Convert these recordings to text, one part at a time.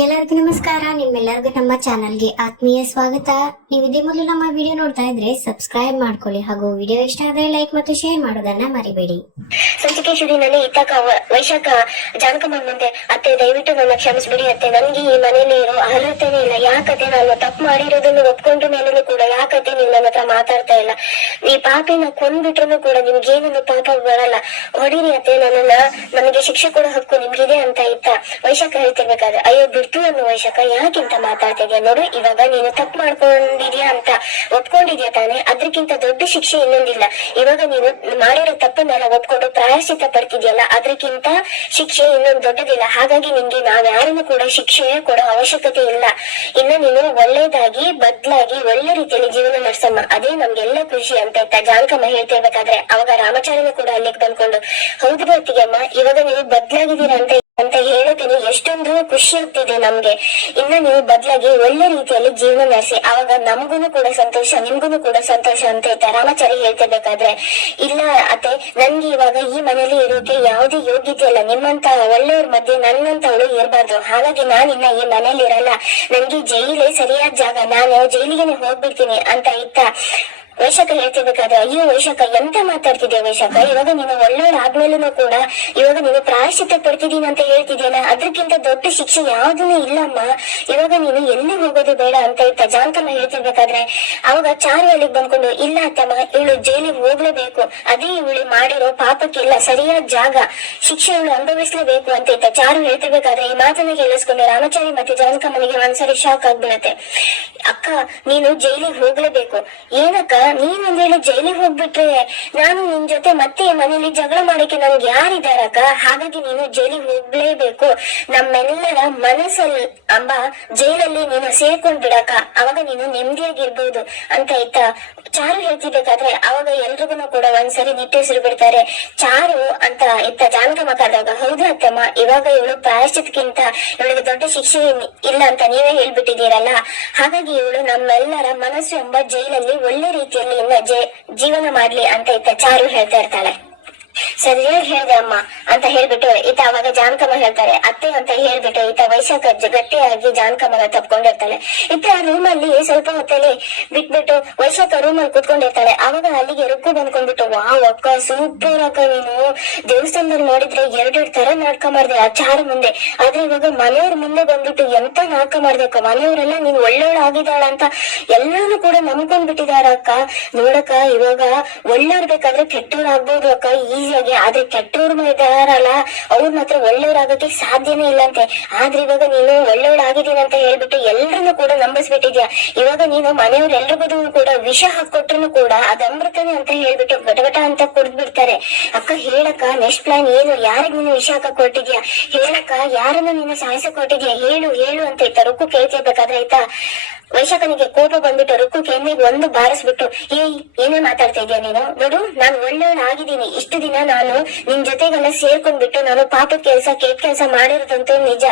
ಎಲ್ಲರಿಗೂ ನಮಸ್ಕಾರ. ನಿಮ್ಮೆಲ್ಲರಿಗೂ ನಮ್ಮ ಚಾನಲ್ಗೆ ಆತ್ಮೀಯ ಸ್ವಾಗತ. ನೀವು ಇದೇ ಮೊದಲು ನಮ್ಮ ವಿಡಿಯೋ ನೋಡ್ತಾ ಇದ್ರೆ ಸಬ್ಸ್ಕ್ರೈಬ್ ಮಾಡ್ಕೊಳ್ಳಿ ಹಾಗೂ ವಿಡಿಯೋ ಇಷ್ಟ ಆದ್ರೆ ಲೈಕ್ ಮತ್ತು ಶೇರ್ ಮಾಡೋದನ್ನ ಮರಿಬೇಡಿ. ಸಂಚಿಕೇಶ್ವರಿನಲ್ಲಿ ಇದ್ದಾಗ ಇತ್ತಕ ವೈಶಾಖ ಜಾನಕ ಮುಂದೆ, ಅತ್ತೆ, ದಯವಿಟ್ಟು ನನ್ನ ಕ್ಷಮಿಸ್ಬಿಡಿ ಅತ್ತೆ. ನನ್ಗೆ ಈ ಮನೆಯಲ್ಲಿ ಇರೋ ಅರ್ಹತೆನೇ ಇಲ್ಲ. ಯಾಕತ್ತೆ? ನಾನು ತಪ್ಪು ಮಾಡಿರೋದನ್ನು ಒಪ್ಕೊಂಡ್ರ ಮೇಲೂ ಕೂಡ ಯಾಕತ್ತೆ? ನೀವು ನನ್ನ ಹತ್ರ ಮಾತಾಡ್ತಾ ಇಲ್ಲ. ಈ ಪಾಪಿನ ಕೊಂದ್ಬಿಟ್ರು ಕೂಡ ನಿಮ್ಗೇನು ಪಾಪ ಬರಲ್ಲ. ಹೊಡಿರಿ ಅತ್ತೆ. ನನ್ನನ್ನ ನನಗೆ ಶಿಕ್ಷೆ ಕೊಡೋ ಹಕ್ಕು ನಿಮ್ಗಿದೆ ಅಂತ ಇತ್ತ. ವೈಶಾಖ ಹೇಳ್ತಿರ್ಬೇಕಾದ್ರೆ, ಅಯ್ಯೋ ಬಿಡ್ತು ಅನ್ನೋ ವೈಶಾಖ ಯಾಕಿಂತ ಮಾತಾಡ್ತಾ ನೋಡು, ಇವಾಗ ನೀನು ತಪ್ಪು ಮಾಡ್ಕೊಂಡಿದ್ಯಾ ಅಂತ ಒಪ್ಕೊಂಡಿದ್ಯಾ ತಾನೆ? ಅದ್ರಕ್ಕಿಂತ ದೊಡ್ಡ ಶಿಕ್ಷೆ ಇನ್ನೊಂದಿಲ್ಲ. ಇವಾಗ ನೀನು ಮಾಡಿರೋ ತಪ್ಪನ್ನೆಲ್ಲ ಒಪ್ಕೊಂಡು ಪ್ರಾಯಶ್ಚಿತ ಪಡ್ತಿದ್ಯಲ್ಲ, ಅದ್ರಕ್ಕಿಂತ ಶಿಕ್ಷೆ ಇನ್ನೊಂದು ದೊಡ್ಡದಿಲ್ಲ. ಹಾಗಾಗಿ ನಿನ್ಗೆ ನಾವ್ ಯಾರನ್ನು ಕೂಡ ಶಿಕ್ಷೆ ಕೊಡೋ ಅವಶ್ಯಕತೆ ಇಲ್ಲ. ಇನ್ನು ನೀನು ಒಳ್ಳೇದಾಗಿ, ಬದ್ಲಾಗಿ, ಒಳ್ಳೆ ರೀತಿಯಲ್ಲಿ ಜೀವನ ನಡೆಸಮ್ಮ. ಅದೇ ನಮ್ಗೆಲ್ಲ ಖುಷಿ ಅಂತ ಇತ್ತ ಜಾನಕಮ್ಮ ಹೇಳ್ತಾ ಇರ್ಬೇಕಾದ್ರೆ, ಅವಾಗ ರಾಮಾಚಾರ್ಯನು ಕೂಡ ಅಲ್ಲಿಗೆ ಬಂದ್ಕೊಂಡು, ಹೌದು ಬರ್ತೀಯಮ್ಮ ಇವಾಗ ನೀವು ಬದ್ಲಾಗಿದ್ದೀರಾ ಅಂತ ಅಂತ ಹೇಳೋದನ್ನು ಎಷ್ಟೊಂದು ಖುಷಿ ಆಗ್ತಿದೆ ನಮ್ಗೆ. ಇನ್ನು ನೀವು ಬದಲಾಗಿ ಒಳ್ಳೆ ರೀತಿಯಲ್ಲಿ ಜೀವನ ನಡೆಸಿ. ಅವಾಗ ನಮಗೂನು ಕೂಡ ಸಂತೋಷ ನಿಮ್ಗೂನು ಕೂಡ ಸಂತೋಷ ಅಂತ ರಾಮಾಚಾರಿ ಹೇಳ್ತಿರ್ಬೇಕಾದ್ರೆ ಇಲ್ಲ ಅತ್ತೆ, ನನ್ಗೆ ಇವಾಗ ಈ ಮನೇಲಿ ಇರೋಕೆ ಯಾವುದೇ ಯೋಗ್ಯತೆ ಇಲ್ಲ. ನಿಮ್ಮಂತ ಒಳ್ಳೆಯವ್ರ ಮಧ್ಯೆ ನನ್ನಂತವಳು ಇರಬಾರ್ದು. ಹಾಗಾಗಿ ನಾನಿನ್ನ ಈ ಮನೇಲಿ ಇರಲ್ಲ. ನನ್ಗೆ ಜೈಲೇ ಸರಿಯಾದ ಜಾಗ. ನಾನು ಜೈಲಿಗೆ ಹೋಗ್ಬಿಡ್ತೀನಿ ಅಂತ ಇತ್ತ. ವೈಶಾಖ ಹೇಳ್ತಿರ್ಬೇಕಾದ್ರೆ, ಅಯ್ಯೋ ವೈಶಾಖ, ಎಂತ ಮಾತಾಡ್ತಿದ್ಯಾ ವೈಶಾಖ? ಇವಾಗ ನೀನು ಒಳ್ಳೆಯವ್ರಾದ್ಮೇಲೂ ಕೂಡ, ಇವಾಗ ನೀನು ಪ್ರಾಯಶ್ಚಿತ್ತ ಪಡ್ತಿದೀನಿ ಅಂತ ಹೇಳ್ತಿದ್ಯಲ್ಲ ಅದಕ್ಕಿಂತ ದೊಡ್ಡ ಶಿಕ್ಷೆ ಯಾವ್ದೂ ಇಲ್ಲಮ್ಮ ಇವಾಗ ನೀನು ಎಲ್ಲಿ ಹೋಗೋದು ಬೇಡ ಅಂತ ಇತ್ತ ಜಾನಕಮ್ಮ ಹೇಳ್ತಿರ್ಬೇಕಾದ್ರೆ, ಅವಾಗ ಚಾರು ಅಲ್ಲಿಗೆ ಬಂದ್ಕೊಂಡು, ಇಲ್ಲ ಅತ್ತಮ್ಮ, ಇವಳು ಜೈಲಿಗೆ ಹೋಗ್ಲೇಬೇಕು. ಅದೇ ಇವಳು ಮಾಡಿರೋ ಪಾಪಕ್ಕೆಲ್ಲ ಸರಿಯಾದ ಜಾಗ. ಶಿಕ್ಷೆ ಇವಳು ಅನುಭವಿಸ್ಲೇಬೇಕು ಅಂತ ಇತ್ತ ಚಾರು ಹೇಳ್ತಿರ್ಬೇಕಾದ್ರೆ ಈ ಮಾತನ್ನ ಕೇಳಿಸ್ಕೊಂಡು ರಾಮಚಾರಿ ಮತ್ತೆ ಜಾನಕಮ್ಮನಿಗೆ ಒಂದ್ಸರಿ ಶಾಕ್ ಆಗ್ಬಿಡತ್ತೆ. ಅಕ್ಕ, ನೀನು ಜೈಲಿಗೆ ಹೋಗ್ಲೇಬೇಕು. ಏನಕ್ಕ, ನೀನ್ ಒಂದ್ ವೇಳೆ ಜೈಲಿಗೆ ಹೋಗ್ಬಿಟ್ರೆ ನಾನು ನಿನ್ ಜೊತೆ ಮತ್ತೆ ಮನೇಲಿ ಜಗಳ ಮಾಡಕ್ಕೆ ನನ್ಗೆ ಯಾರಿದಾರಕ್ಕ? ಹಾಗಾಗಿ ನೀನು ಜೈಲಿಗೆ ಹೋಗ್ಲೇಬೇಕು. ನಮ್ಮೆಲ್ಲರ ಮನಸ್ಸಲ್ಲಿ ಅಂಬ, ಜೈಲಲ್ಲಿ ನೀನು ಸೇರ್ಕೊಂಡ್ ಬಿಡಕ್ಕ. ಅವಾಗ ನೀನು ನೆಮ್ಮದಿಯಾಗಿರ್ಬೋದು ಅಂತ ಇತ್ತ ಚಾರು ಹೇಳ್ತಿರ್ಬೇಕಾದ್ರೆ ಅವಾಗ ಎಲ್ರಿಗೂ ಕೂಡ ಒಂದ್ಸರಿ ಹೆಸರು ಬಿಡ್ತಾರೆ. ಚಾರು ಅಂತ ಇತ್ತ ಜಾನಕಮ್ಮ ಕರೆದಾಗ ಹೌದು ಅತ್ತಮ್ಮ, ಇವಾಗ ಇವಳು ಪ್ರಾಯಶ್ಚಿತ್ಕಿಂತ ಇವಳಿಗೆ ದೊಡ್ಡ ಶಿಕ್ಷೆ ಇಲ್ಲ ಅಂತ ನೀವೇ ಹೇಳ್ಬಿಟ್ಟಿದ್ದೀರಲ್ಲ. ಹಾಗಾಗಿ ಇವಳು ನಮ್ಮೆಲ್ಲರ ಮನಸ್ಸು ಎಂಬ ಜೈಲಲ್ಲಿ ಒಳ್ಳೆ ರೀತಿಯಲ್ಲಿ ಇನ್ನ ಜೀವನ ಮಾಡ್ಲಿ ಅಂತ ಇತ್ತ ಚಾರು ಹೇಳ್ತಾ ಇರ್ತಾಳೆ. ಸರಿಯಾಗಿ ಹೇಳ್ದೆ ಅಮ್ಮ ಅಂತ ಹೇಳ್ಬಿಟ್ಟು ಈತ ಅವಾಗ ಜಾನಕಮ್ಮ ಹೇಳ್ತಾರೆ. ಅತ್ತೆ ಅಂತ ಹೇಳ್ಬಿಟ್ಟು ಈತ ವೈಶಾಖ ಗಟ್ಟಿಯಾಗಿ ಜಾನಕಮ್ಮನ ತಪ್ಕೊಂಡಿರ್ತಾಳೆ ಈತ ರೂಮ್ ಅಲ್ಲಿ ಸ್ವಲ್ಪ ಹೊತ್ತಲ್ಲಿ ಬಿಟ್ಬಿಟ್ಟು ವೈಶಾಖ ರೂಮ್ ಅಲ್ಲಿ ಕುತ್ಕೊಂಡಿರ್ತಾಳೆ ಅವಾಗ ಅಲ್ಲಿಗೆ ರುಕ್ಕು ಬಂದ್ಕೊಂಡ್ಬಿಟ್ಟು, ವಾವ್ ಅಕ್ಕ ಸೂಪರ್ ಅಕ್ಕ ನೀನು. ದೇವಸ್ಥಾನದಲ್ಲಿ ನೋಡಿದ್ರೆ ಎರಡೆರಡು ತರ ನಾಟಕ ಮಾಡಿದೆ ಆ ಚಾರ ಮುಂದೆ. ಆದ್ರೆ ಇವಾಗ ಮನೆಯವ್ರ ಮುಂದೆ ಬಂದ್ಬಿಟ್ಟು ಎಂತ ನಾಟಕ ಮಾಡ್ದೆ ಅಕ್ಕ? ಮನೆಯವರೆಲ್ಲ ನೀನ್ ಒಳ್ಳೆಯವಳು ಆಗಿದ್ದಾಳ ಅಂತ ಎಲ್ಲಾನು ಕೂಡ ನಂಬ್ಕೊಂಡ್ ಬಿಟ್ಟಿದಾರ ಅಕ್ಕ. ನೋಡಕ್ಕ, ಇವಾಗ ಒಳ್ಳೆಯವ್ರು ಬೇಕಾದ್ರೆ ಕೆಟ್ಟವ್ರು ಆಗ್ಬೋದು ಅಕ್ಕ. ಈಸಿಯಾಗಿ ಆದ್ರೆ ಕೆಟ್ಟವ್ರು ಇದಾರಲ್ಲ ಅವ್ರ ಮಾತ್ರ ಒಳ್ಳೆಯವ್ರಾಗಕ್ಕೆ ಸಾಧ್ಯನೇ ಇಲ್ಲಂತೆ. ಆದ್ರೆ ಇವಾಗ ನೀನು ಒಳ್ಳೆಯವಳಾಗಿದ್ದೀನಿ ಅಂತ ಹೇಳ್ಬಿಟ್ಟು ಎಲ್ರನ್ನೂ ಕೂಡ ನಂಬಿಸ್ಬಿಟ್ಟಿದ್ಯಾ? ಇವಾಗ ನೀನು ಮನೆಯವ್ರ ಎಲ್ರಿಗೂ ಕೂಡ ವಿಷ ಹಾಕೊಟ್ರು ಕೂಡ ಅದ್ ಅಮೃತನೇ ಅಂತ ಹೇಳ್ಬಿಟ್ಟು ಗಟಗಟ ಅಂತ ಕುಡ್ದ್ ಬಿಡ್ತಾರೆ ಅಕ್ಕ ಹೇಳಕ್ಕ ನೆಕ್ಸ್ಟ್ ಪ್ಲಾನ್ ಏನು? ಯಾರಿಗ್ ನೀನು ವಿಷ ಹಾಕ ಕೊಟ್ಟಿದ್ಯಾ? ಹೇಳಕ್ಕ, ಯಾರನ್ನ ನೀನು ಸಾಯಿಸಕ್ ಕೊಟ್ಟಿದ್ಯಾ? ಹೇಳು ಹೇಳು ಅಂತ ಇತ್ತ ರುಕ್ಕು ಕೇಳ್ತಿರ್ಬೇಕಾದ್ರೆ ಆಯ್ತಾ? ವೈಶಾಖನಿಗೆ ಕೋಪ ಬಂದ್ಬಿಟ್ಟು ರುಕ್ಕು ಕೆನ್ನಿಗೆ ಒಂದು ಬಾರಿಸ್ಬಿಟ್ಟು ಏ ಏನೇ ಮಾತಾಡ್ತಾ ಇದೀಯ ನೀನು? ನೋಡು, ನಾನು ಒಳ್ಳೆಯವನ್ ಆಗಿದ್ದೀನಿ. ಇಷ್ಟು ದಿನ ನಾನು ನಿನ್ ಜೊತೆಗೆಲ್ಲ ಸೇರ್ಕೊಂಡ್ಬಿಟ್ಟು ನಾನು ಪಾಪ ಕೆಲಸ, ಕೆಟ್ಟ ಕೆಲಸ ಮಾಡಿರೋದಂತೂ ನಿಜ.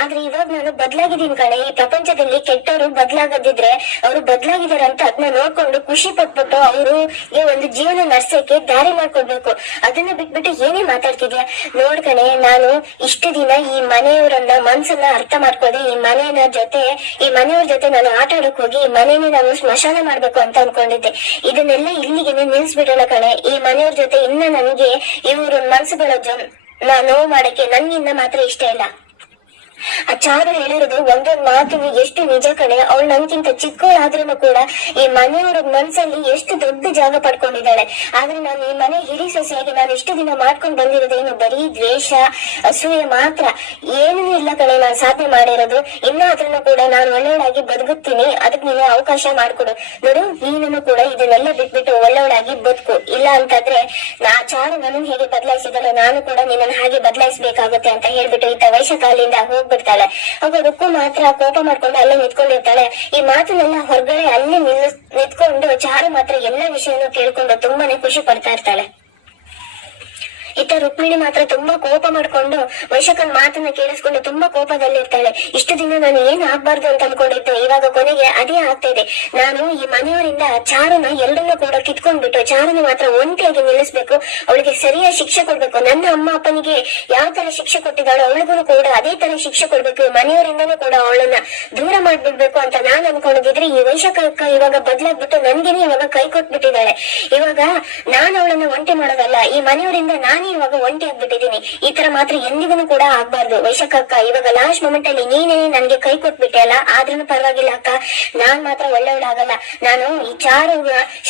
ಆದ್ರೆ ಇವಾಗ ನಾನು ಬದ್ಲಾಗಿದ್ದೀನಿ ಕಣೆ. ಈ ಪ್ರಪಂಚದಲ್ಲಿ ಕೆಟ್ಟವರು ಬದ್ಲಾಗದಿದ್ರೆ ಅವರು ಬದ್ಲಾಗಿದಾರೆ ಅಂತ ಅದನ್ನ ನೋಡ್ಕೊಂಡು ಖುಷಿ ಪಟ್ಬಿಟ್ಟು ಅವ್ರಿಗೆ ಒಂದು ಜೀವನ ನಡ್ಸಕ್ಕೆ ದಾರಿ ಮಾಡ್ಕೊಡ್ಬೇಕು. ಅದನ್ನ ಬಿಟ್ಬಿಟ್ಟು ಏನೇ ಮಾತಾಡ್ತಿದ್ಯಾ? ನೋಡ್ ಕಣೆ, ನಾನು ಇಷ್ಟು ದಿನ ಈ ಮನೆಯವರನ್ನ ಮನ್ಸನ್ನ ಅರ್ಥ ಮಾಡ್ಕೊಳ್ಳಿ ಈ ಮನೆಯನ್ನ ಜೊತೆ, ಈ ಮನೆಯವ್ರ ಜೊತೆ ನಾನು ಆಟ ಆಡಕ್ ಹೋಗಿ, ಈ ಮನೇನೆ ನಾನು ಸ್ಮಶಾನ ಮಾಡ್ಬೇಕು ಅಂತ ಅನ್ಕೊಂಡಿದ್ದೆ. ಇದನ್ನೆಲ್ಲ ಇಲ್ಲಿಗೆ ನಿಲ್ಸ್ಬಿಡೋಣ ಕಣೆ. ಈ ಮನೆಯವ್ರ ಜೊತೆ ಇನ್ನ ನನಗೆ ಇವ್ರ ಮನ್ಸುಗಳ ಜನ್ ನಾ ನೋವು ಮಾಡಕ್ಕೆ ನನ್ನಿಂದ ಮಾತ್ರ ಇಷ್ಟ ಇಲ್ಲ. ಆ ಚಾರು ಹೇಳಿರೋದು ಒಂದೊಂದ್ ಮಾತು, ಎಷ್ಟು ನಿಜ ಕಣೆ. ಅವಳು ನನ್ಗಿಂತ ಚಿಕ್ಕವಳಾದ್ರೂ ಕೂಡ ಈ ಮನೆಯವರ ಮನ್ಸಲ್ಲಿ ಎಷ್ಟು ದೊಡ್ಡ ಜಾಗ ಪಡ್ಕೊಂಡಿದ್ದಾಳೆ. ಆದ್ರೆ ನಾನು ಈ ಮನೆ ಹಿರಿ ಸೊಸೆಯಾಗಿ ನಾನು ಎಷ್ಟು ದಿನ ಮಾಡ್ಕೊಂಡ್ ಬಂದಿರೋದೇನು ಬರೀ ದ್ವೇಷ, ಅಸೂಯೆ ಮಾತ್ರ. ಏನೂ ಇಲ್ಲ ಕಣೆ ನಾನು ಸಾಧನೆ ಮಾಡಿರೋದು. ಇನ್ನಾದ್ರೂ ಕೂಡ ನಾನು ಒಳ್ಳೆಯವಳಾಗಿ ಬದುಕುತ್ತೀನಿ. ಅದಕ್ಕೆ ನೀನು ಅವಕಾಶ ಮಾಡ್ಕೊಡು. ನೋಡು, ನೀನು ಕೂಡ ಇದನ್ನೆಲ್ಲ ಬಿಟ್ಬಿಟ್ಟು ಒಳ್ಳೆಯವಳಾಗಿ ಬದುಕು. ಇಲ್ಲ ಅಂತಂದ್ರೆ, ನಾ ಚಾರು ನನ್ನ ಹೇಗೆ ಬದಲಾಯಿಸಿದಾರೆ ನಾನು ಕೂಡ ನಿನ್ನನ್ನು ಹಾಗೆ ಬದಲಾಯಿಸಬೇಕಾಗುತ್ತೆ ಅಂತ ಹೇಳ್ಬಿಟ್ಟು ಈತ ವೈಶಾಖಾಲಿಂದ ಹೋಗ್ಬಿಡ್ತಾಳೆ. ಆಗ ರುಕ್ಕು ಮಾತ್ರ ಕೋಪ ಮಾಡ್ಕೊಂಡು ಅಲ್ಲೇ ನಿಂತ್ಕೊಂಡಿರ್ತಾಳೆ. ಈ ಮಾತನ್ನೆಲ್ಲ ಹೊರಗಡೆ ಅಲ್ಲೇ ನಿಲ್ಲಿಸ್ ನಿಂತ್ಕೊಂಡು, ಚಾರು ಮಾತ್ರ ಎಲ್ಲ ವಿಷಯನೂ ಕೇಳ್ಕೊಂಡು ತುಂಬಾನೇ ಖುಷಿ ಪಡ್ತಾ ಇರ್ತಾಳೆ. ಇತ್ತ ರುಕ್ಮಿಣಿ ಮಾತ್ರ ತುಂಬಾ ಕೋಪ ಮಾಡ್ಕೊಂಡು ವೈಶಕನ್ ಮಾತನ್ನ ಕೇಳಿಸ್ಕೊಂಡು ತುಂಬಾ ಕೋಪದಲ್ಲಿ ಇರ್ತಾಳೆ ಇಷ್ಟು ದಿನ ನಾನು ಏನ್ ಆಗ್ಬಾರ್ದು ಅಂತ ಅನ್ಕೊಂಡಿದ್ದೆ. ಇವಾಗ ಕೊನೆಗೆ ಅದೇ ಆಗ್ತಾ ಇದೆ. ನಾನು ಈ ಮನೆಯವರಿಂದ ಚಾರುನ ಎಲ್ಲರನ್ನ ಕೂಡ ಕಿತ್ಕೊಂಡ್ಬಿಟ್ಟು ಚಾರುನ ಮಾತ್ರ ಒಂಟಿಯಾಗಿ ನಿಲ್ಲಿಸ್ಬೇಕು. ಅವಳಿಗೆ ಸರಿಯಾದ ಶಿಕ್ಷೆ ಕೊಡ್ಬೇಕು. ನನ್ನ ಅಮ್ಮ ಅಪ್ಪನಿಗೆ ಯಾವ ತರ ಶಿಕ್ಷೆ ಕೊಟ್ಟಿದ್ದಾಳೋ ಅವಳಿಗೂ ಕೂಡ ಅದೇ ತರ ಶಿಕ್ಷೆ ಕೊಡ್ಬೇಕು. ಮನೆಯವರಿಂದನೂ ಕೂಡ ಅವಳನ್ನ ದೂರ ಮಾಡ್ಬಿಡ್ಬೇಕು ಅಂತ ನಾನ್ ಅನ್ಕೊಂಡಿದ್ರೆ ಈ ವೈಶಾಖ ಇವಾಗ ಬದ್ಲಾಗ್ಬಿಟ್ಟು ನನ್ಗೆನೆ ಇವಾಗ ಕೈ ಕೊಟ್ಬಿಟ್ಟಿದ್ದಾಳೆ. ಇವಾಗ ನಾನ್ ಅವಳನ್ನ ಒಂಟಿ ಮಾಡೋದಲ್ಲ. ಈ ಮನೆಯವರಿಂದ ನಾನೇ ಇವಾಗ ಒಂಟಿ ಆಗ್ಬಿಟ್ಟಿದೀನಿ ಈ ತರ ಮಾತ್ರ ಎಂದಿಗೂ ಕೂಡ ಆಗ್ಬಾರ್ದು. ವೈಶಾಖ ಅಕ್ಕ, ಇವಾಗ ಲಾಸ್ಟ್ ಮೊಮೆಂಟ್ ಅಲ್ಲಿ ನೀನೇ ನನ್ಗೆ ಕೈ ಕೊಟ್ಬಿಟ್ಟೆ ಅಲ್ಲ? ಆದ್ರೂ ಪರವಾಗಿಲ್ಲ ಅಕ್ಕ. ನಾನ್ ಮಾತ್ರ ಒಳ್ಳೆಯವಳಾಗಲ್ಲ ನಾನು ಈ ಚಾರು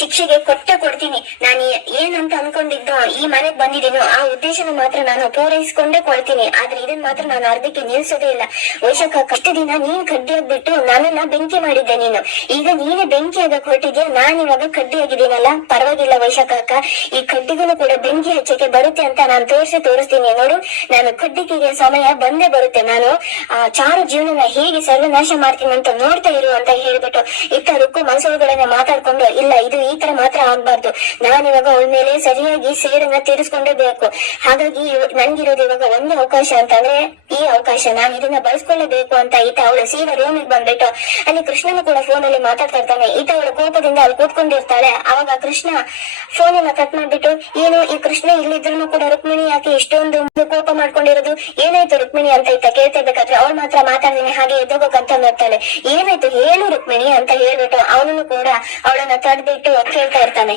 ಶಿಕ್ಷೆಗೆ ಕೊಟ್ಟೆ ಕೊಡ್ತೀನಿ. ನಾನು ಏನಂತ ಅನ್ಕೊಂಡಿದ್ದು ಈ ಮನೆಗ್ ಬಂದಿದ್ದೀನೋ. ಆ ಉದ್ದೇಶನ ಮಾತ್ರ ನಾನು ಪೂರೈಸ್ಕೊಂಡೇ ಕೊಳ್ತೀನಿ. ಆದ್ರೆ ಇದನ್ ಮಾತ್ರ ನಾನು ಅರ್ಧಕ್ಕೆ ನಿಲ್ಸೋದೇ ಇಲ್ಲ. ವೈಶಾಖ ಕಷ್ಟ ದಿನ ನೀನ್ ಕಡ್ಡಿ ಆಗ್ಬಿಟ್ಟು ನನ್ನನ್ನ ಬೆಂಕಿ ಮಾಡಿದ್ದೆ ನೀನು. ಈಗ ನೀನೇ ಬೆಂಕಿ ಆಗಕ್ ಹೊರಟಿದ್ಯಾ? ನಾನ್ ಇವಾಗ ಕಡ್ಡಿ ಆಗಿದ್ದೀನಲ್ಲ? ಪರವಾಗಿಲ್ಲ ವೈಶಾಖ ಅಕ್ಕ. ಈ ಕಡ್ಡಿಗೂ ಕೂಡ ಬೆಂಕಿ ಹಚ್ಚಕ್ಕೆ ಬರುತ್ತೆ ಅಂತ ನಾನು ತೋರಿಸಿ ತೋರಿಸ್ತೀನಿ ನೋಡು. ನಾನು ಕಡ್ಡಿಗೆ ಸಮಯ ಬಂದೇ ಬರುತ್ತೆ. ನಾನು, ಆ, ಚಾರು ಜೀವನ ಹೇಗೆ ಸರ್ವನಾಶ ಮಾಡ್ತೀನಿ ಅಂತ ನೋಡ್ತಾ ಇರು ಅಂತ ಹೇಳ್ಬಿಟ್ಟು ಇತ್ತ ರುಕ್ಕು ಮನಸ್ಸುಗಳನ್ನ ಮಾತಾಡ್ಕೊಂಡು, ಇಲ್ಲ, ಇದು ಈ ತರ ಮಾತ್ರ ಆಗ್ಬಾರ್ದು. ನಾನು ಇವಾಗ ಅವಳ ಮೇಲೆ ಸರಿಯಾಗಿ ಸೇರನ್ನ ತೀರಿಸ್ಕೊಂಡೇ ಬೇಕು. ಹಾಗಾಗಿ ನನ್ಗಿರೋದು ಇವಾಗ ಒಂದು ಅವಕಾಶ ಅಂತಂದ್ರೆ ಈ ಅವಕಾಶ. ನಾನು ಇದನ್ನ ಬಳಸ್ಕೊಳ್ಳಬೇಕು ಅಂತ ಈತ ಅವಳು ಸೀದಾ ರೂಮಿಗೆ ಬಂದ್ಬಿಟ್ಟು, ಅಲ್ಲಿ ಕೃಷ್ಣನು ಕೂಡ ಫೋನ್ ಅಲ್ಲಿ ಮಾತಾಡ್ತಾ ಇರ್ತಾನೆ. ಈತ ಅವಳ ಕೋಪದಿಂದ ಅಲ್ಲಿ ಕೂತ್ಕೊಂಡಿರ್ತಾಳೆ. ಅವಾಗ ಕೃಷ್ಣ ಫೋನ್ ಅನ್ನ ಕಟ್ ಮಾಡ್ಬಿಟ್ಟು, ಏನು, ಈ ಕೃಷ್ಣ ಇಲ್ಲಿದ್ರು ಕೂಡ ರುಕ್ಮಿಣಿ, ಯಾಕೆ ಇಷ್ಟೊಂದು ಕೋಪ ಮಾಡ್ಕೊಂಡಿರೋದು? ಏನಾಯ್ತು ರುಕ್ಮಿಣಿ ಅಂತ ಇತ್ತ ಕೇಳ್ತಾ ಇರ್ಬೇಕಾದ್ರೆ ಅವ್ರು ಮಾತ್ರ ಮಾತಾಡ್ತೀನಿ, ಹಾಗೆ ಎದ್ದೋಗಂತ ನೋಡ್ತಾಳೆ ಏನಾಯ್ತು ಹೇಳು ರುಕ್ಮಿಣಿ ಅಂತ ಹೇಳ್ಬಿಟ್ಟು ಅವನನ್ನು ಕೂಡ ಅವಳನ್ನ ತಡ್ದಿಟ್ಟು ಕೇಳ್ತಾ ಇರ್ತಾನೆ.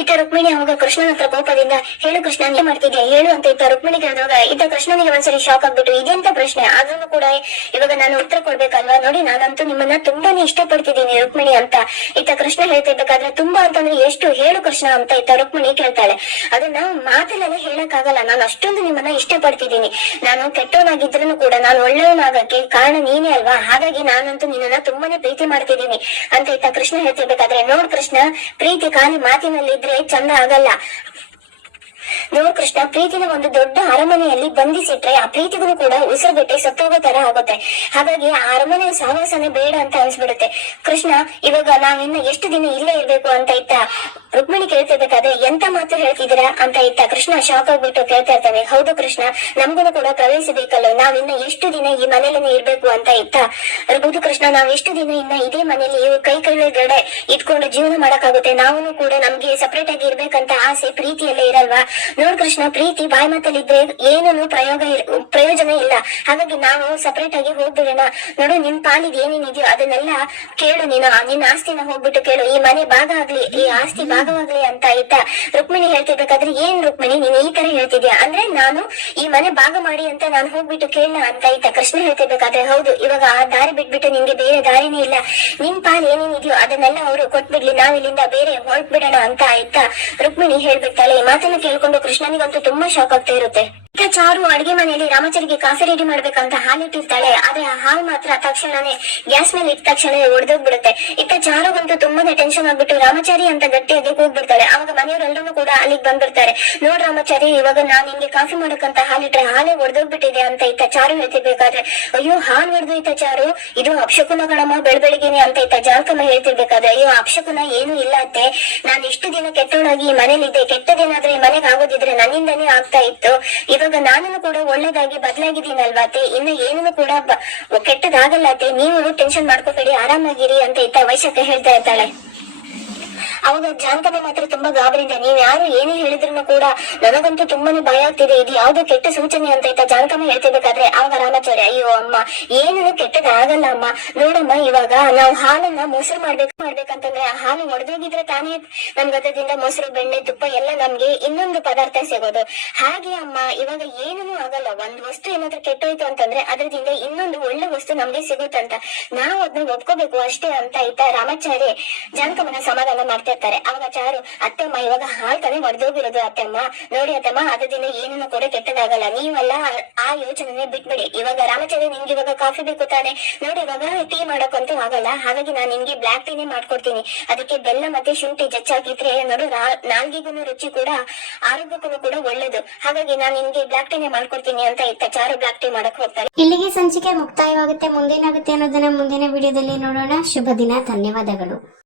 ಇತ್ತ ರುಕ್ಮಿಣಿ ಅವಾಗ ಕೃಷ್ಣನ ಹತ್ರ ಕೋಪದಿಂದ, ಹೇಳು ಕೃಷ್ಣ ಏನ್ ಮಾಡ್ತಿದ್ಯಾ? ಹೇಳು ಅಂತ ಇತ್ತ ರುಕ್ಮಿಣಿ ಕೇಳಿದಾಗ ಇತ್ತ ಕೃಷ್ಣನಿಗೆ ಒಂದ್ಸರಿ ಶಾಕ್ ಆಗ್ಬಿಟ್ಟು ಇದೆಂತ ಪ್ರಶ್ನೆ? ಆದ್ರೂ ಕೂಡ ಇವಾಗ ನಾನು ಉತ್ತರ ಕೊಡ್ಬೇಕಲ್ವಾ? ನೋಡಿ, ನಾನಂತೂ ನಿಮ್ಮನ್ನ ತುಂಬಾನೇ ಇಷ್ಟಪಡ್ತಿದ್ದೀನಿ ರುಕ್ಮಿಣಿ ಅಂತ. ಇತ್ತ ಕೃಷ್ಣ ಹೇಳ್ತಿರ್ಬೇಕಾದ್ರೆ ತುಂಬಾ ಅಂತಂದ್ರೆ, ಎಷ್ಟು ಹೇಳು ಕೃಷ್ಣ ಅಂತ ಇತ್ತ ರುಕ್ಮಿಣಿ ಕೇಳ್ತಾಳೆ. ಅದನ್ನ ಮಾತಲ್ಲೆಲ್ಲ ಹೇಳಕ್ಕಾಗಲ್ಲ. ನಾನು ಅಷ್ಟೊಂದು ನಿಮ್ಮನ್ನ ಇಷ್ಟಪಡ್ತಿದ್ದೀನಿ. ನಾನು ಕೆಟ್ಟವನಾಗಿದ್ರು ಕೂಡ, ನಾನು ಒಳ್ಳೆಯವನಾಗಕ್ಕೆ ಕಾರಣ ನೀನೇ ಅಲ್ವಾ? ಹಾಗಾಗಿ ನಾನಂತೂ ನಿನ್ನನ್ನ ತುಂಬಾನೇ ಪ್ರೀತಿ ಮಾಡ್ತಿದ್ದೀನಿ ಅಂತ ಇತ್ತ ಕೃಷ್ಣ ಹೇಳ್ತಿರ್ಬೇಕಾದ್ರೆ ನೋಡ್ ಕೃಷ್ಣ, ಪ್ರೀತಿ ಖಾಲಿ ಮಾತಿನಲ್ಲಿದ್ರೆ ಚಂದ ಆಗಲ್ಲ. ಕೃಷ್ಣ ಪ್ರೀತಿನ ಒಂದು ದೊಡ್ಡ ಅರಮನೆಯಲ್ಲಿ ಬಂಧಿಸಿಟ್ರೆ ಆ ಪ್ರೀತಿಗೂ ಕೂಡ ಉಸಿರು ಬಿಟ್ಟೆ ಸತ್ತೋಗೋ ತರ ಆಗುತ್ತೆ. ಹಾಗಾಗಿ ಆ ಅರಮನೆ ಸಹವಾಸನೆ ಬೇಡ ಅಂತ ಅನ್ಸ್ಬಿಡುತ್ತೆ. ಕೃಷ್ಣ, ಇವಾಗ ನಾವಿನ್ನ ಎಷ್ಟು ದಿನ ಇಲ್ಲೇ ಇರ್ಬೇಕು ಅಂತ ಇತ್ತ? ರುಕ್ಮಿಣಿ ಕೇಳ್ತಿರ್ಬೇಕಾದ್ರೆ ಎಂತ ಮಾತು ಹೇಳ್ತಿದ್ದೀರಾ ಅಂತ ಇತ್ತ? ಕೃಷ್ಣ ಶಾಕ್ ಆಗ್ಬಿಟ್ಟು ಕೇಳ್ತಾ ಇರ್ತಾನೆ. ಹೌದು ಕೃಷ್ಣ, ನಮ್ಗೂ ಕೂಡ ಪ್ರವೇಶಿಸಬೇಕಲ್ಲ ನಾವಿನ್ನ ಎಷ್ಟು ದಿನ ಈ ಮನೇಲಿ ಇರ್ಬೇಕು ಅಂತ ಇತ್ತ? ಕೃಷ್ಣ, ನಾವ್ ಎಷ್ಟು ದಿನ ಇನ್ನ ಇದೇ ಮನೇಲಿ ಇವ್ರ ಕೈ ಕೈಗಡೆ ಇಟ್ಕೊಂಡು ಜೀವನ ಮಾಡಕ್ಕಾಗುತ್ತೆ? ನಾವು ಕೂಡ ನಮ್ಗೆ ಸಪರೇಟ್ ಆಗಿ ಇರ್ಬೇಕಂತ ಆಸೆ ಪ್ರೀತಿಯಲ್ಲೇ ಇರಲ್ವಾ? ನೋಡ್ ಕೃಷ್ಣ ಪ್ರೀತಿ ಬಾಯಿ ಮಾತಲ್ಲಿದ್ರೆ ಏನೇನು ಪ್ರಯೋಗ ಪ್ರಯೋಜನ ಇಲ್ಲ. ಹಾಗಾಗಿ ನಾವು ಸಪರೇಟ್ ಆಗಿ ಹೋಗ್ಬಿಡೋಣ. ನೋಡು, ನಿನ್ ಪಾಲಿಗೆ ಏನೇನಿದೆಯೋ ಅದನ್ನೆಲ್ಲ ಕೇಳು ನೀನು. ನಿನ್ನ ಆಸ್ತಿನ ಹೋಗ್ಬಿಟ್ಟು ಕೇಳು. ಈ ಮನೆ ಭಾಗ ಆಗ್ಲಿ, ಈ ಆಸ್ತಿ ಭಾಗವಾಗ್ಲಿ ಅಂತ ಆಯ್ತಾ? ರುಕ್ಮಿಣಿ ಹೇಳ್ತಿರ್ಬೇಕಾದ್ರೆ ಏನ್ ರುಕ್ಮಿಣಿ, ನೀನ್ ಈ ತರ ಹೇಳ್ತಿದ್ಯಾ? ಅಂದ್ರೆ ನಾನು ಈ ಮನೆ ಭಾಗ ಮಾಡಿ ಅಂತ ನಾನು ಹೋಗ್ಬಿಟ್ಟು ಕೇಳ ಅಂತ ಆಯ್ತಾ? ಕೃಷ್ಣ ಹೇಳ್ತಿರ್ಬೇಕಾದ್ರೆ ಹೌದು, ಇವಾಗ ಆ ದಾರಿ ಬಿಟ್ಬಿಟ್ಟು ನಿಂಗೆ ಬೇರೆ ದಾರಿನೇ ಇಲ್ಲ. ನಿನ್ ಪಾಲ್ ಏನೇನಿದೆಯೋ ಅದನ್ನೆಲ್ಲ ಅವರು ಕೊಟ್ಬಿಡ್ಲಿ ನಾವ್ ಇಲ್ಲಿಂದ ಬೇರೆ ಹೊರಟ್ಬಿಡೋಣ ಅಂತ ಆಯ್ತಾ? ರುಕ್ಮಿಣಿ ಹೇಳ್ಬಿಡ್ತಾಳೆ. ಈ ಮಾತನ್ನ ಕೇಳ್ಕೊಂಡು ಕೃಷ್ಣನಿಗಂತೂ ತುಂಬಾ ಶಾಕ್ ಆಗ್ತಾ ಇರುತ್ತೆ. ಚಾರು ಅಡಿಗೆ ಮನೆಯಲ್ಲಿ ರಾಮಚರಿಗೆ ಕಾಫಿ ರೆಡಿ ಮಾಡ್ಬೇಕಂತ ಹಾಲಿಟ್ಟಿರ್ತಾಳೆ. ಆದ್ರೆ ಆ ಹಾಲ್ ಮಾತ್ರ ತಕ್ಷಣನೇ ಗ್ಯಾಸ್ ಮೇಲೆ ಇಟ್ಟ ತಕ್ಷಣ ಒಡೆದೋಗ್ಬಿಡುತ್ತೆ. ಇತ್ತ ಚಾರುಗಂತೂ ತುಂಬಾನೇ ಟೆನ್ಷನ್ ಆಗ್ಬಿಟ್ಟು ರಾಮಚಾರಿ ಅಂತ ಗಟ್ಟಿಯಾಗಿ ಕೂಗ್ಬಿಡ್ತಾಳೆ. ಅವಾಗ ಮನೆಯವರೆಲ್ಲರೂ ಕೂಡ ಅಲ್ಲಿಗೆ ಬಂದ್ಬಿಡ್ತಾರೆ. ನೋಡ್ ರಾಮಚಾರಿ, ಇವಾಗ ನಾನ್ ನಿಮ್ಗೆ ಕಾಫಿ ಮಾಡಕ್ಕಂತ ಹಾಲಿಟ್ರೆ ಹಾಲೇ ಒಡೆದೋಗ್ಬಿಟ್ಟಿದೆ ಅಂತ ಇತ್ತ ಚಾರು ಹೇಳ್ತಿರ್ಬೇಕಾದ್ರೆ, ಅಯ್ಯೋ, ಹಾಲ್ ಹೊಡೆದು ಇತ್ತ ಚಾರು? ಇದು ಅಪ್ಶಕುನ ಗಣಮ್ಮ ಬೆಳಬೆಳಗ್ಗೆನೆ ಅಂತ ಇತ್ತ ಜಾಲ್ಕಮ್ಮ ಹೇಳ್ತಿರ್ಬೇಕಾದ್ರೆ, ಅಯ್ಯೋ, ಅಪ್ಶಕುನ ಏನು ಇಲ್ಲ ಅತ್ತೆ. ನಾನ್ ಇಷ್ಟು ದಿನ ಕೆಟ್ಟೋಳಾಗಿ ಈ ಮನೇಲಿದ್ದೆ. ಕೆಟ್ಟದೇನಾದ್ರೆ ಮನೆಗೆ ಆಗೋದಿದ್ರೆ ನನ್ನಿಂದನೇ ಆಗ್ತಾ ಇತ್ತು. ಇವಾಗ ನಾನು ಕೂಡ ಒಳ್ಳೇದಾಗಿ ಬದಲಾಗಿದ್ದೀನಲ್ವಾ ಅತ್ತೆ? ಇನ್ನು ಏನನ್ನು ಕೂಡ ಕೆಟ್ಟದಾಗಲ್ಲ ಅತ್ತೆ? ನೀವು ಟೆನ್ಷನ್ ಮಾಡ್ಕೋಬೇಡಿ, ಆರಾಮಾಗಿರಿ ಅಂತ ಇತ್ತ ವೈಶಾಖ ಹೇಳ್ತಾ ಇರ್ತಾಳೆ. ಅವಾಗ ಜಾನಕನ ಮಾತ್ರ ತುಂಬಾ ಗಾಬರಿಯಿಂದ, ನೀವ್ ಯಾರು ಏನೇ ಹೇಳಿದ್ರು ಕೂಡ ನನಗಂತೂ ತುಂಬಾನೇ ಭಯ ಆಗ್ತಿದೆ, ಇದು ಯಾವ್ದೋ ಕೆಟ್ಟ ಸೂಚನೆ ಅಂತ ಇತ್ತ ಜಾನಕಮ್ಮ ಹೇಳ್ತಿರ್ಬೇಕಾದ್ರೆ ಅವಾಗ ರಾಮಾಚಾರ್ಯ ಅಯ್ಯೋ ಅಮ್ಮ, ಏನು ಕೆಟ್ಟದಾಗಲ್ಲ ಅಮ್ಮ. ನೋಡಮ್ಮ, ಇವಾಗ ನಾವು ಹಾಲನ್ನ ಮೊಸರು ಮಾಡ್ಬೇಕು, ಮಾಡ್ಬೇಕಂತಂದ್ರೆ ಆ ಹಾಲು ಒಡೆದೋಗಿದ್ರೆ ತಾನೇ ನಮ್ ಗದ್ದದಿಂದ ಮೊಸರು, ಬೆಣ್ಣೆ, ತುಪ್ಪ ಎಲ್ಲ ನಮ್ಗೆ ಇನ್ನೊಂದು ಪದಾರ್ಥ ಸಿಗೋದು. ಹಾಗೆ ಅಮ್ಮ, ಇವಾಗ ಏನೂ ಆಗಲ್ಲ. ಒಂದ್ ವಸ್ತು ಏನಾದ್ರೂ ಕೆಟ್ಟೋಯ್ತು ಅಂತಂದ್ರೆ ಅದ್ರದಿಂದ ಇನ್ನೊಂದು ಒಳ್ಳೆ ವಸ್ತು ನಮ್ಗೆ ಸಿಗುತ್ತಂತ. ನಾವು ಅದನ್ನ ಒಪ್ಕೋಬೇಕು ಅಷ್ಟೇ ಅಂತ ಇತ್ತ ರಾಮಾಚಾರ್ಯ ಜಾನಕಮ್ಮನ ಸಮಾಧಾನ ಮಾಡ್ತಾ ಇರ್ತಾರೆ ಅವಾಗ ಚಾರು, ಅತ್ತೆಮ್ಮ, ಇವಾಗ ಹಾಲ್ ತಾನೇ ಒಡೆದೋಗಿರೋದು ಅತ್ತೆಮ್ಮ. ನೋಡಿ ಅತ್ತಮ್ಮ ದಿನ ಏನನ್ನು ಕೂಡ, ಕೆಟ್ಟದಾಗಲ್ಲ. ನೀವೆಲ್ಲ ಆ- ಯೋಚನೆ ಬಿಟ್ಬಿಡಿ. ಇವಾಗ ರಾಮಚಂದ್ರ ನಿಮ್ಗೆ ಇವಾಗ ಕಾಫಿ ಬೇಕು ತಾನೆ. ನೋಡಿ, ಇವಾಗ ಟೀ ಮಾಡಕ್ಕಂತೂ ಆಗಲ್ಲ. ಹಾಗಾಗಿ ನಾನು ನಿಮ್ಗೆ ಬ್ಲಾಕ್ ಟೀನೇ ಮಾಡ್ಕೊಡ್ತೀನಿ. ಅದಕ್ಕೆ ಬೆಲ್ಲ ಮತ್ತೆ ಶುಂಠಿ ಜಚ್ಚಾಕಿದ್ರೆ ನೋಡು ನಾಲ್ಗಿಗೂ ರುಚಿ ಕೂಡ, ಆರೋಗ್ಯಕ್ಕೂ ಕೂಡ ಒಳ್ಳೇದು. ಹಾಗಾಗಿ ನಾನು ನಿಮ್ಗೆ ಬ್ಲಾಕ್ ಟೀನೇ ಮಾಡ್ಕೊಡ್ತೀನಿ ಅಂತ ಇತ್ತ ಚಾರು ಬ್ಲಾಕ್ ಟೀ ಮಾಡಕ್ ಹೋಗ್ತಾರೆ. ಇಲ್ಲಿಗೆ ಸಂಚಿಕೆ ಮುಕ್ತಾಯವಾಗುತ್ತೆ. ಮುಂದೇನಾಗುತ್ತೆ ಅನ್ನೋದನ್ನ ಮುಂದಿನ ವಿಡಿಯೋದಲ್ಲಿ ನೋಡೋಣ. ಶುಭ ದಿನ. ಧನ್ಯವಾದಗಳು.